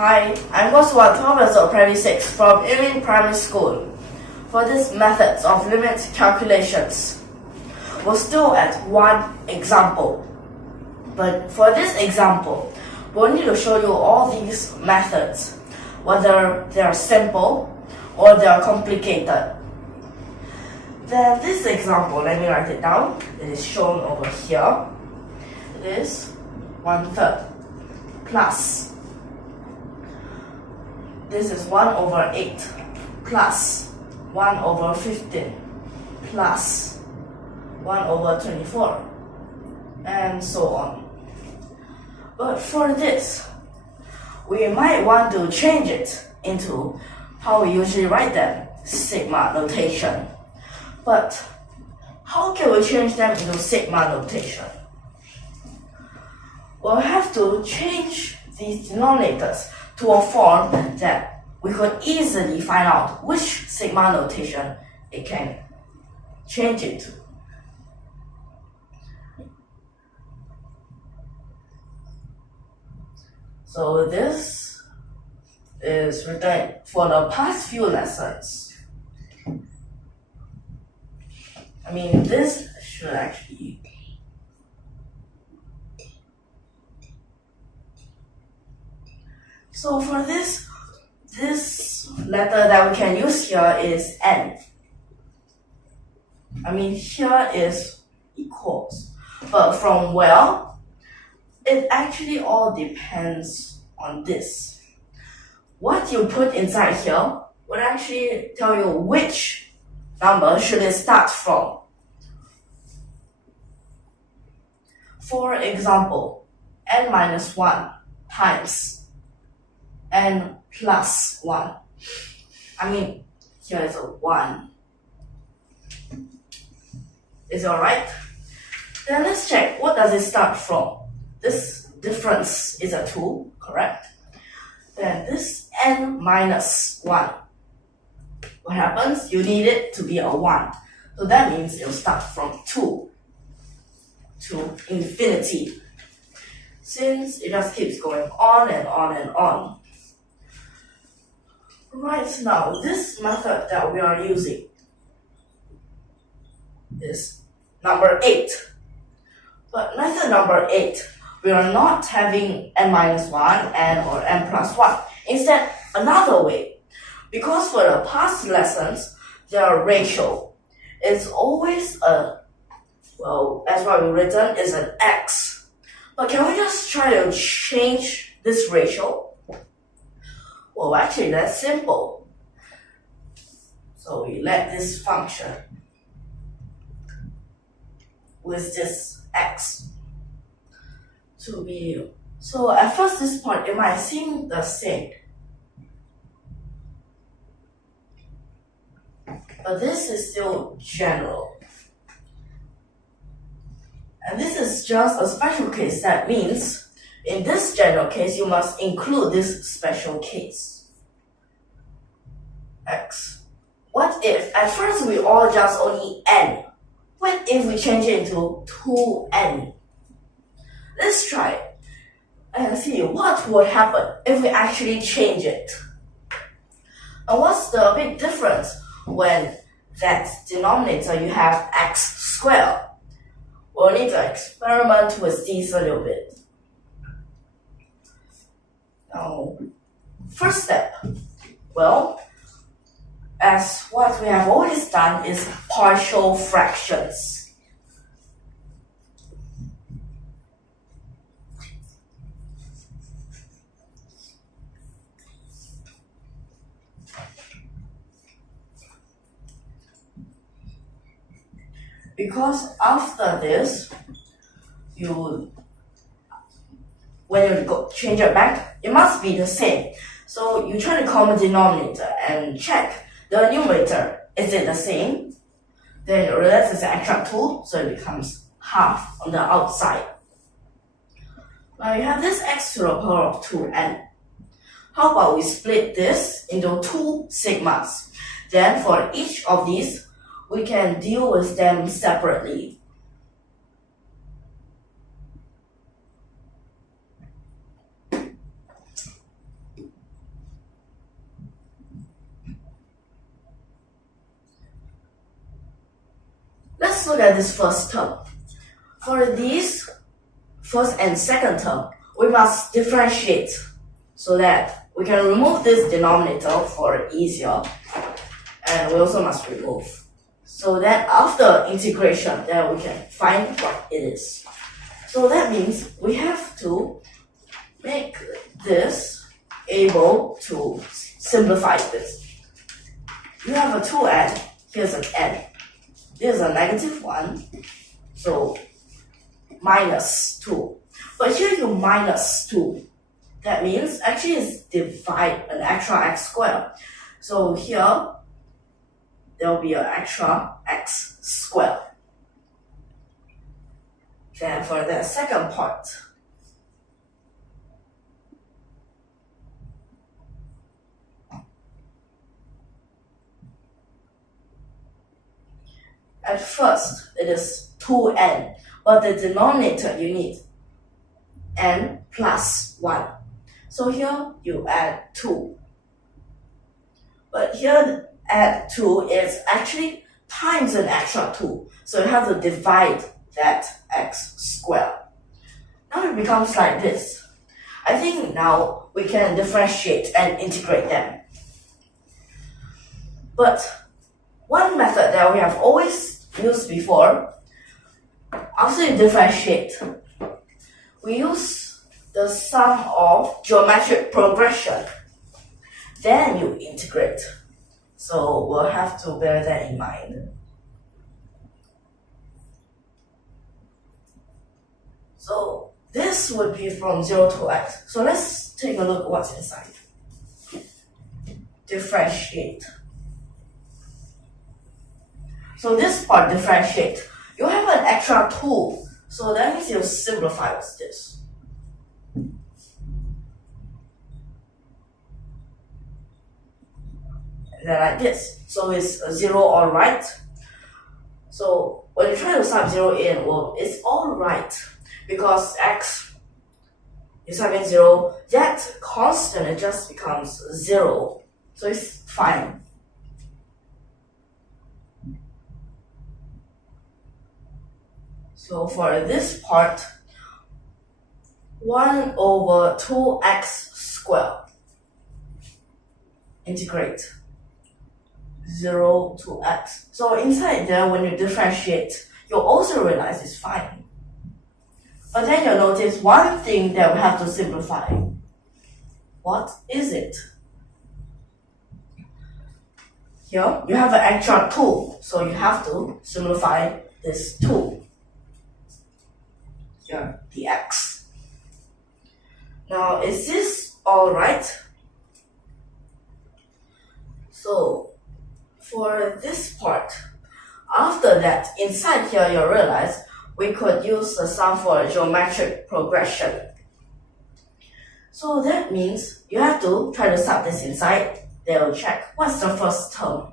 Hi, I'm Goswat, Professor of Primary 6 from YUMIN Primary School. For this methods of limit calculations, we're still at one example. But for this example, we'll need to show you all these methods, whether they are simple or they are complicated. Then this example, let me write it down. It is shown over here. It is 1/3 plus. This is 1/8 plus 1/15 plus 1/24 and so on. But for this, we might want to change it into how we usually write them, sigma notation. But how can we change them into sigma notation? We'll have to change these denominators to a form that we could easily find out which sigma notation it can change it to. So this is written for the past few lessons. I mean, this should actually So for this letter that we can use here is N. I mean, here is equals. But from where, it actually all depends on this. What you put inside here would actually tell you which number should it start from. For example, N minus 1 times N plus 1. I mean, here is a 1. Is it alright? Then let's check, what does it start from? This difference is a 2, correct? Then this N minus 1. What happens? You need it to be a 1. So that means it will start from 2 to infinity. Since it just keeps going on and on and on. Right now, this method that we are using is number 8. But method number 8, we are not having n minus 1 and or n plus 1. Instead, another way. Because for the past lessons, their ratio is always a, well, as what we've written, is an x. But can we just try to change this ratio? Well, actually, that's simple. So we let this function with this x to be, so at first this part, it might seem the same. But this is still general. And this is just a special case. That means in this general case, you must include this special case. X. What if at first we all just only n? What if we change it into 2n? Let's try it and see what would happen if we actually change it. And what's the big difference when that denominator you have x squared? We'll need to experiment with these a little bit. Now, first step, well, as what we have always done is partial fractions. Because after this, when you change it back, it must be the same. So you try the common denominator and check the numerator. Is it the same? Then you realize it's an extra 2, so it becomes half on the outside. Now you have this x to the power of 2n. How about we split this into 2 sigmas? Then for each of these, we can deal with them separately. let's look at this first term. For these first and second term, we must differentiate so that we can remove this denominator for easier, and we also must remove. So that after integration, then we can find what it is. So that means we have to make this able to simplify this. You have a 2n, here's an n. This is a negative 1, so minus 2. But here you minus 2. That means actually it's divide an extra x squared. So here there will be an extra x squared. Then for the second part, at first it is 2n, but the denominator you need n plus 1. So here you add 2. But here add 2 is actually times an extra 2. So you have to divide that x squared. Now it becomes like this. I think now we can differentiate and integrate them. But one method that we have always used before, after you differentiate, we use the sum of geometric progression. Then you integrate. So we'll have to bear that in mind. So this would be from 0 to x. So let's take a look at what's inside. Differentiate. So this part differentiate. You have an extra 2. So that means you simplify with this. And then like this. So it's a 0 all right. So when you try to sub 0 in, well, it's all right. Because x, you sub in 0, that constant, it just becomes 0. So it's fine. So for this part, 1 over 2x squared. Integrate 0 to x. So inside there, when you differentiate, you'll also realize it's fine. But then you'll notice one thing that we have to simplify. What is it? Here, you have an extra 2, so you have to simplify this 2. Here, the x. Now, is this all right? So, for this part, after that, inside here, you'll realize we could use the sum for geometric progression. So that means you have to try to sub this inside. Then we'll check what's the first term,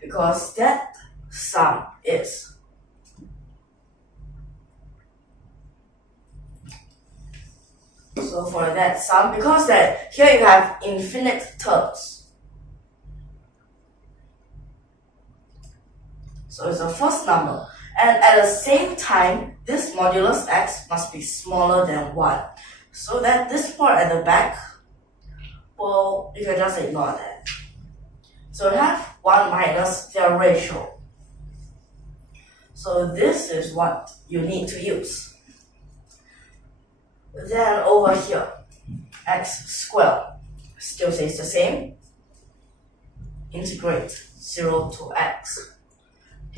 because that sum is so for that sum, because that here you have infinite terms. So it's the first number. And at the same time, this modulus x must be smaller than 1. So that this part at the back, well, you can just ignore that. So you have 1 minus their ratio. So this is what you need to use. Then over here, x squared still stays the same. Integrate 0 to x.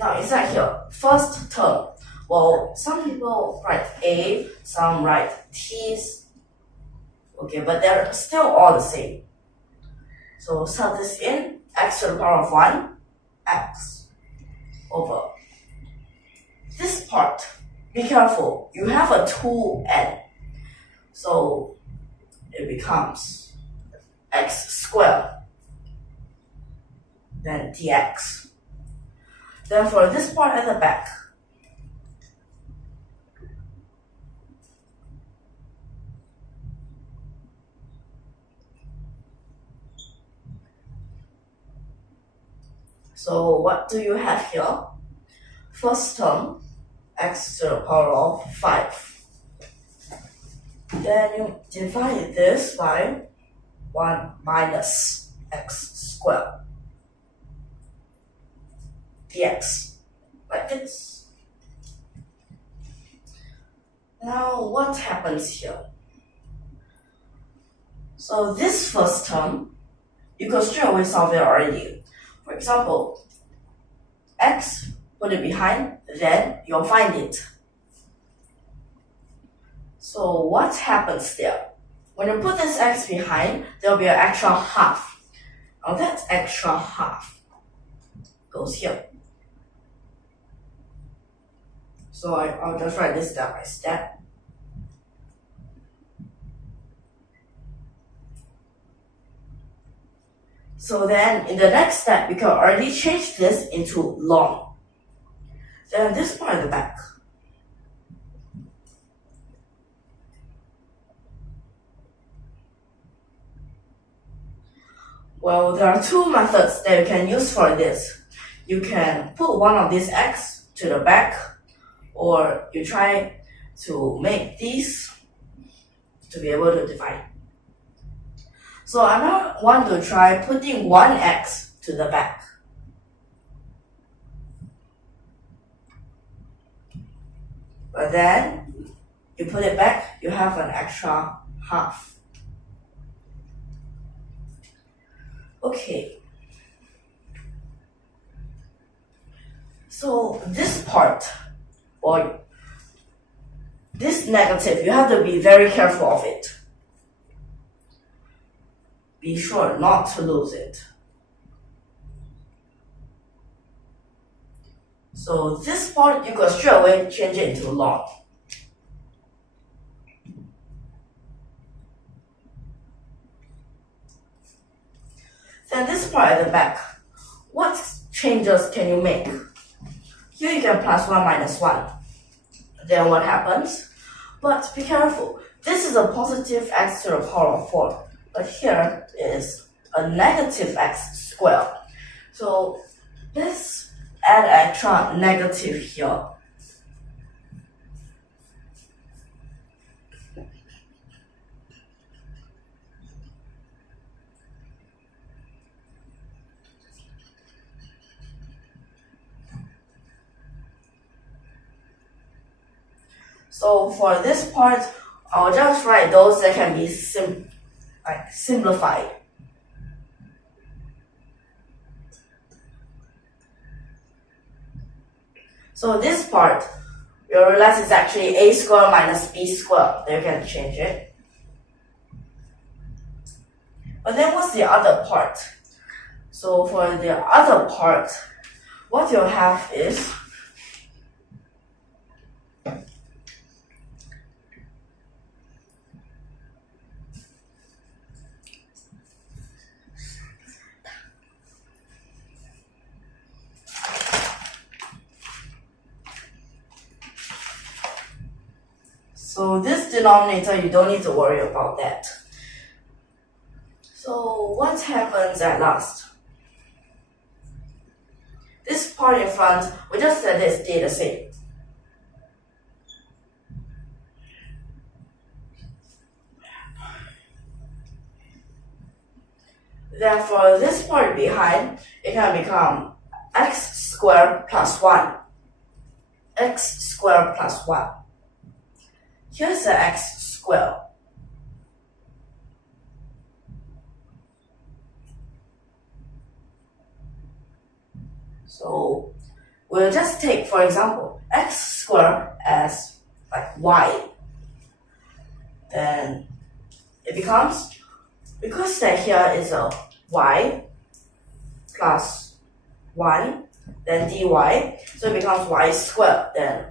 Now inside here, first term. Well, some people write a, some write t's. Okay, but they're still all the same. So sub this in, x to the power of 1, x over. This part, be careful, you have a 2n. So it becomes x squared, then dx. Then for this part at the back, so what do you have here? first term, x to the power of 5. Then you divide this by 1 minus x squared dx, like this. Now what happens here? So this first term, you can straight away solve it already. For example, x, put it behind, then you'll find it. So what happens there? When you put this x behind, there'll be an extra half. Now that extra half goes here. So I'll just write this step by step. So then in the next step, you can already change this into long. Then this part at the back. Well, there are two methods that you can use for this. You can put one of these x to the back, or you try to make these to be able to divide. So I now want to try putting one x to the back. But then you put it back, you have an extra half. Okay. So this part, or this negative, you have to be very careful of it. Be sure not to lose it. So this part, you can straight away change it into long. Then this part at the back, what changes can you make? Here you can plus 1 minus 1. Then what happens? But be careful, this is a positive x to the power of 4. But here is a negative x squared. So let's add extra negative here. So for this part, I'll just write those that can be simplified. So this part, you'll realize it's actually a squared minus b squared. Then you can change it. But then what's the other part? So for the other part, what you'll have is so this denominator, you don't need to worry about that. So what happens at last? This part in front, we just let it stay the same. Therefore, this part behind, it can become x squared plus 1. X squared plus 1. Here's the x squared. So we'll just take, for example, x squared as like y. Then it becomes, because that here is a y plus 1, then dy, so it becomes y squared. Then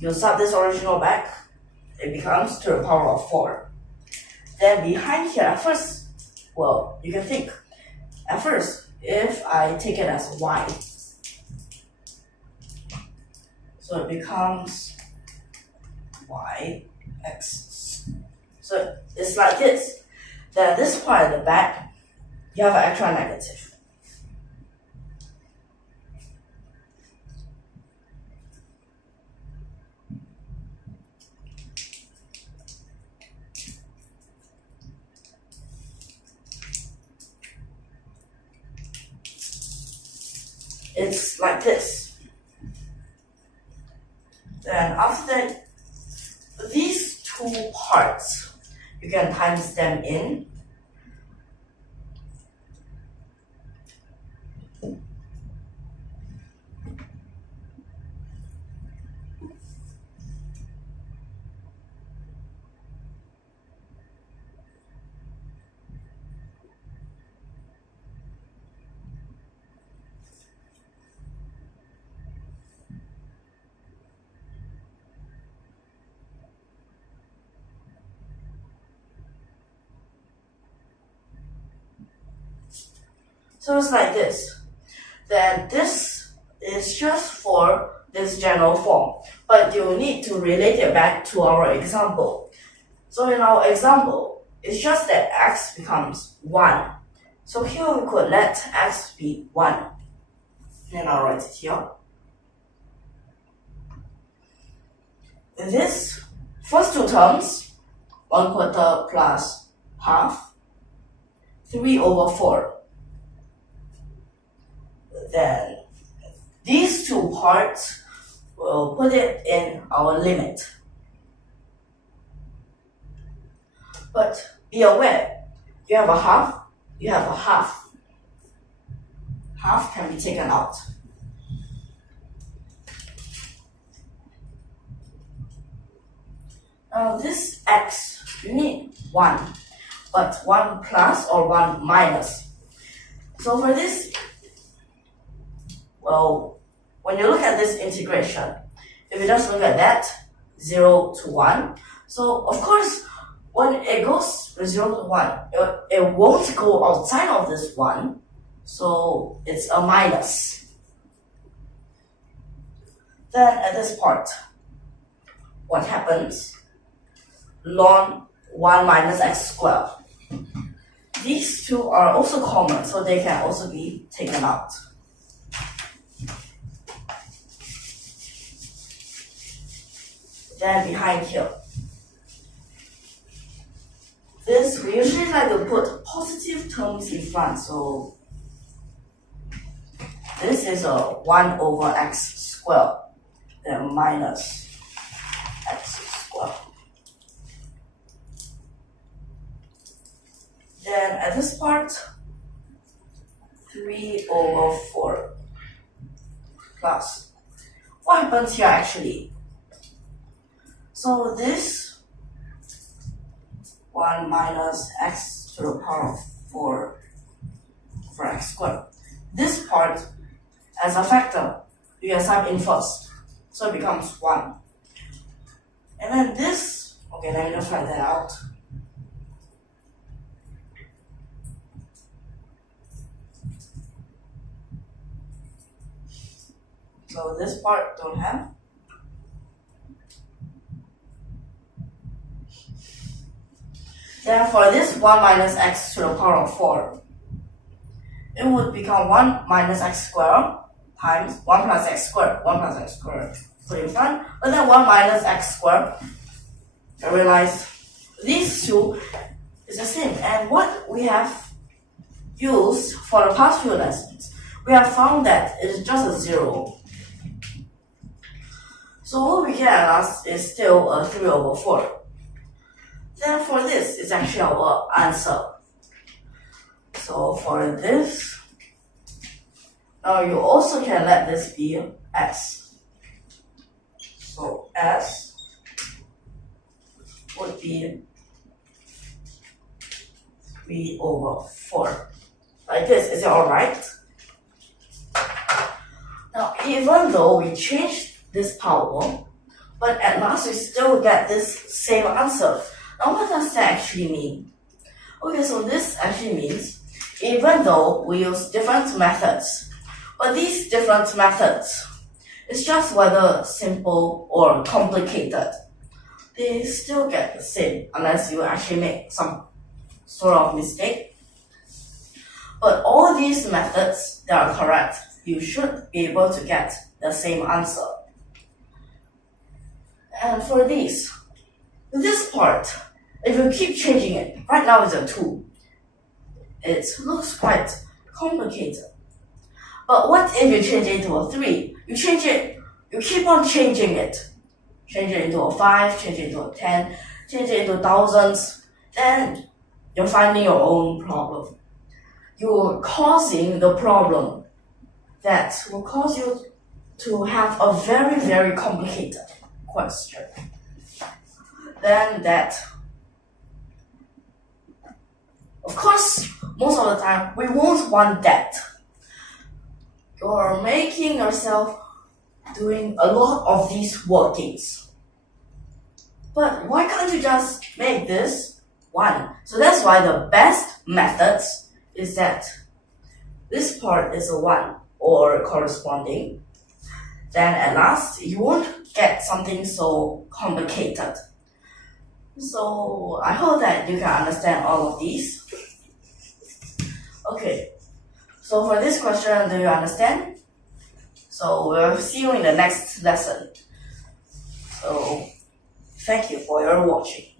you sub this original back, it becomes to the power of 4. Then behind here, at first, well, you can think, at first, if I take it as y, so it becomes y x. So it's like this. Then this part at the back, you have an extra negative. it's like this. Then after that, these two parts, you can times them in. So it's like this. Then this is just for this general form, but you need to relate it back to our example. So in our example, it's just that x becomes 1. So here we could let x be 1. And I'll write it here. In this first two terms, 1/4 plus half, 3/4. Then these two parts, we'll put it in our limit. But be aware, you have a half, you have a half. Half can be taken out. Now this x, you need 1, but 1 plus or 1 minus. So for this, well, when you look at this integration, if you just look at that, 0 to 1, so of course, when it goes from 0 to 1, it won't go outside of this 1, so it's a minus. Then at this part, what happens? Ln 1 minus x squared. These two are also common, so they can also be taken out. Then behind here, this we usually like to put positive terms in front, so this is a 1/x squared, then minus x squared. Then at this part, 3/4 plus. What happens here actually? So this 1 minus x to the power of 4 over x squared. This part, as a factor, you can sum in first. So it becomes 1. And then this, okay, let me just write that out. So this part don't have. Then for this 1 minus x to the power of 4, it would become 1 minus x squared times 1 plus x squared. 1 plus x squared put in front, but then 1 minus x squared. I realize these two is the same. And what we have used for the past few lessons, we have found that it is just a 0. So what we get at last is still a 3/4. Then for this, it's actually our answer. So for this, now you also can let this be s. So s would be 3/4. Like this, is it alright? Now even though we changed this power, but at last we still get this same answer. Now what does that actually mean? Okay, so this actually means even though we use different methods, but these different methods, it's just whether simple or complicated, they still get the same unless you actually make some sort of mistake. But all these methods that are correct, you should be able to get the same answer. And for this part, if you keep changing it, right now it's a 2. It looks quite complicated. But what if you change it into a 3? You change it, you keep on changing it. Change it into a 5, change it into a 10, change it into thousands, then you're finding your own problem. You're causing the problem that will cause you to have a very, very complicated question. Then that, of course, most of the time, we won't want that. You're making yourself doing a lot of these workings. But why can't you just make this 1? So that's why the best methods is that this part is a 1 or corresponding. Then at last, you won't get something so complicated. So I hope that you can understand all of these. Okay, so for this question, do you understand? So we'll see you in the next lesson. So thank you for your watching.